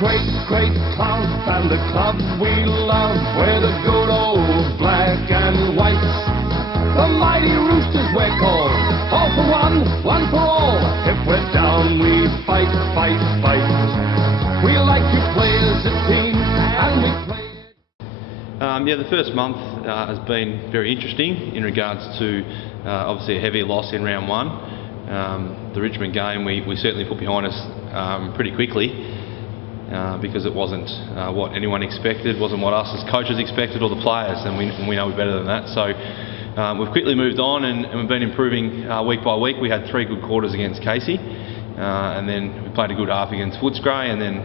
great, great club, and the club we love. We're the good old black and whites. The mighty Roosters we're called. All for one for all. If we're down, we fight, fight, fight. We like to play as a team, and we play. Yeah, the first month has been very interesting in regards to obviously a heavy loss in round one. The Richmond game we certainly put behind us pretty quickly because it wasn't what anyone expected, wasn't what us as coaches expected or the players, and we know we're better than that. So we've quickly moved on and we've been improving week by week. We had 3 good quarters against Casey, and then we played a good half against Footscray, and then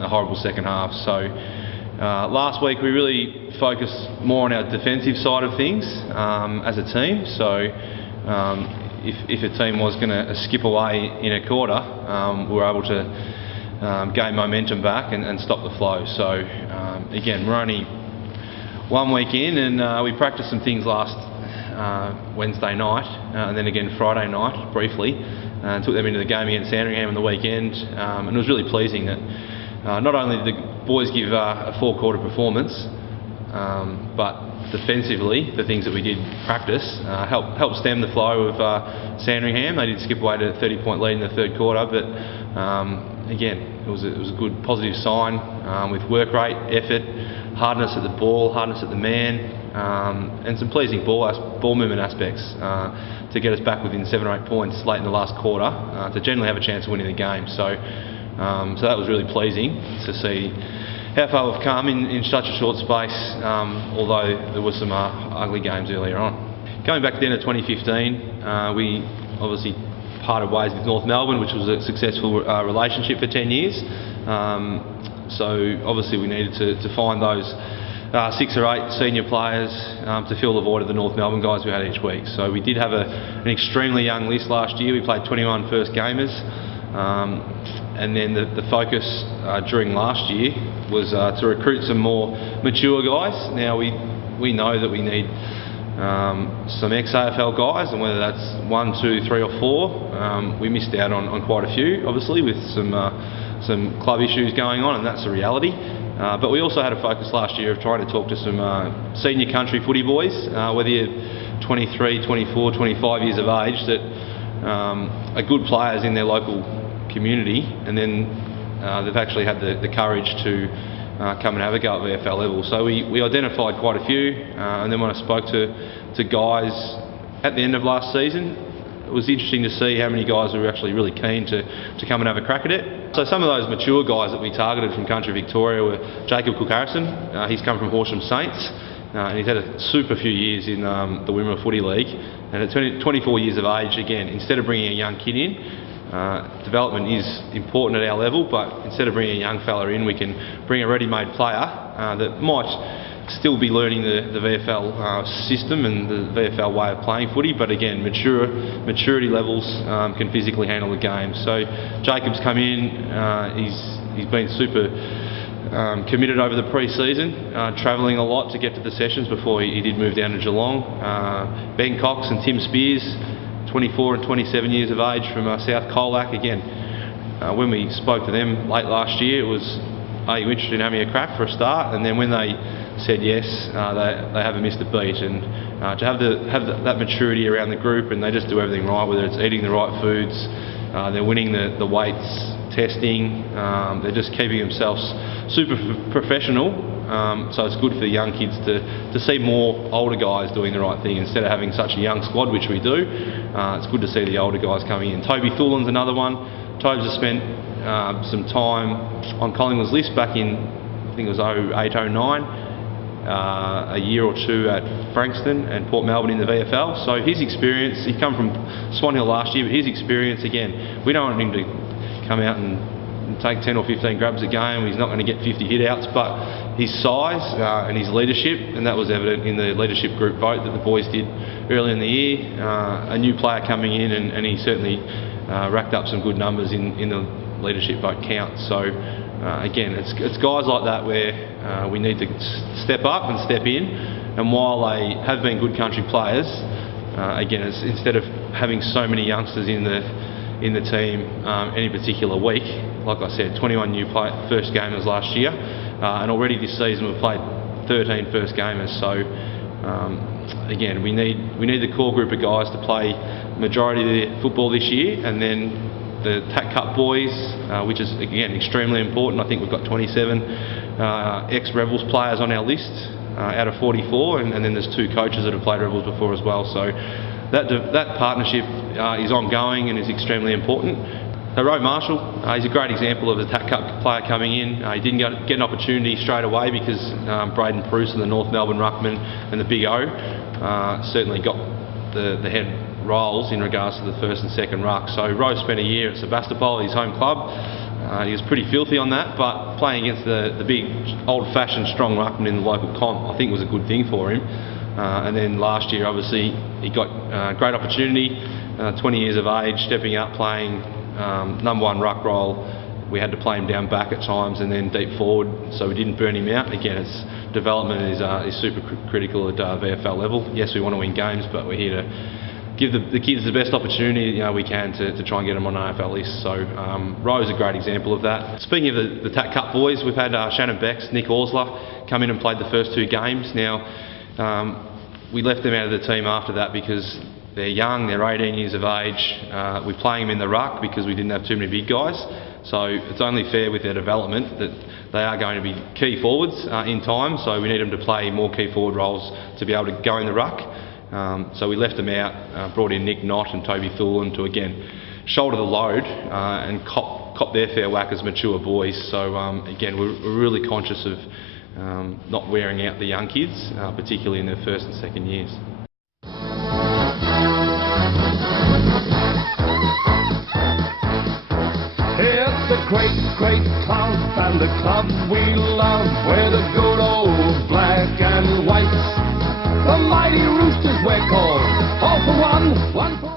a horrible second half. So last week we really focused more on our defensive side of things as a team. So if a team was going to skip away in a quarter, we were able to gain momentum back and stop the flow. So again, we're only 1 week in, and we practiced some things last Wednesday night, and then again Friday night briefly, and took them into the game against Sandringham on the weekend, and it was really pleasing that not only did the boys give a 4-quarter performance, but defensively, the things that we did practice helped stem the flow of Sandringham. They did skip away to a 30-point lead in the 3rd quarter, but again, it was a good positive sign with work rate, effort, hardness at the ball, hardness at the man, and some pleasing ball movement aspects to get us back within 7 or 8 points late in the last quarter to generally have a chance of winning the game. So that was really pleasing to see how far we've come in such a short space, although there were some ugly games earlier on. Going back to the end of 2015, we obviously parted ways with North Melbourne, which was a successful relationship for 10 years. So obviously we needed to find those 6 or 8 senior players to fill the void of the North Melbourne guys we had each week. So we did have an extremely young list last year. We played 21 first gamers. And then the focus during last year was to recruit some more mature guys. Now we know that we need some ex-AFL guys, and whether that's 1, 2, 3 or 4, we missed out on quite a few, obviously, with some club issues going on, and that's the reality. But we also had a focus last year of trying to talk to some senior country footy boys, whether you're 23, 24, 25 years of age, that are good players in their local community, and then they've actually had the courage to come and have a go at VFL level. So we identified quite a few, and then when I spoke to guys at the end of last season, it was interesting to see how many guys were actually really keen to come and have a crack at it. So some of those mature guys that we targeted from country Victoria were Jacob Cook-Harrison. He's come from Horsham Saints, and he's had a super few years in the Wimmera Footy League, and at 24 years of age, again, instead of bringing a young kid in, development is important at our level, but instead of bringing a young fella in, we can bring a ready-made player that might still be learning the VFL system and the VFL way of playing footy, but again, maturity levels can physically handle the game. So Jacob's come in, he's been super committed over the pre-season, travelling a lot to get to the sessions before he did move down to Geelong. Ben Cox and Tim Spears, 24 and 27 years of age from South Colac. Again, when we spoke to them late last year, it was, are you interested in having a crack for a start? And then when they said yes, they haven't missed a beat. And to have that maturity around the group, and they just do everything right, whether it's eating the right foods, they're winning the weights, testing, they're just keeping themselves super professional. So it's good for the young kids to see more older guys doing the right thing instead of having such a young squad, which we do. It's good to see the older guys coming in. Toby Thulin's another one. Tobes has spent some time on Collingwood's list back in, I think it was 08, 09, a year or 2 at Frankston and Port Melbourne in the VFL. So his experience, he come from Swan Hill last year, but his experience, again, we don't want him to come out and take 10 or 15 grabs a game. He's not going to get 50 hit outs, but his size and his leadership, and that was evident in the leadership group vote that the boys did early in the year. A new player coming in, and he certainly racked up some good numbers in the leadership vote count. So again, it's guys like that where we need to step up and step in, and while they have been good country players, again, it's, instead of having so many youngsters in the team any particular week, like I said, 21 new first gamers last year, and already this season we've played 13 first gamers. So again, we need the core group of guys to play majority of the football this year, and then the TAC Cup boys, which is again extremely important. I think we've got 27 ex-Rebels players on our list out of 44, and then there's 2 coaches that have played Rebels before as well. So that partnership is ongoing and is extremely important. So Roe Marshall, he's a great example of a TAC Cup player coming in. He didn't get an opportunity straight away because Braden Bruce and the North Melbourne Ruckman and the Big O certainly got the head roles in regards to the first and second ruck. So Roe spent a year at Sebastopol, his home club. He was pretty filthy on that, but playing against the big old-fashioned strong ruckman in the local comp, I think was a good thing for him. And then last year, obviously, he got a great opportunity, 20 years of age, stepping up, playing number 1 ruck role. We had to play him down back at times and then deep forward, so we didn't burn him out. Again, its development is super critical at VFL level. Yes, we want to win games, but we're here to give the kids the best opportunity we can to try and get them on an AFL list. So Roe is a great example of that. Speaking of the TAC Cup boys, we've had Shannon Becks, Nick Orsler come in and played the first 2 games. Now, we left them out of the team after that because they're young, they're 18 years of age. We're playing them in the ruck because we didn't have too many big guys. So it's only fair with their development that they are going to be key forwards in time. So we need them to play more key forward roles to be able to go in the ruck. So we left them out, brought in Nick Knott and Toby Thulan to again shoulder the load and cop their fair whack as mature boys. So again, we're really conscious of not wearing out the young kids, particularly in their first and second years. It's a great, great club, and the club we love, we're the good old black and whites. The mighty Roosters we're called, all for one for all.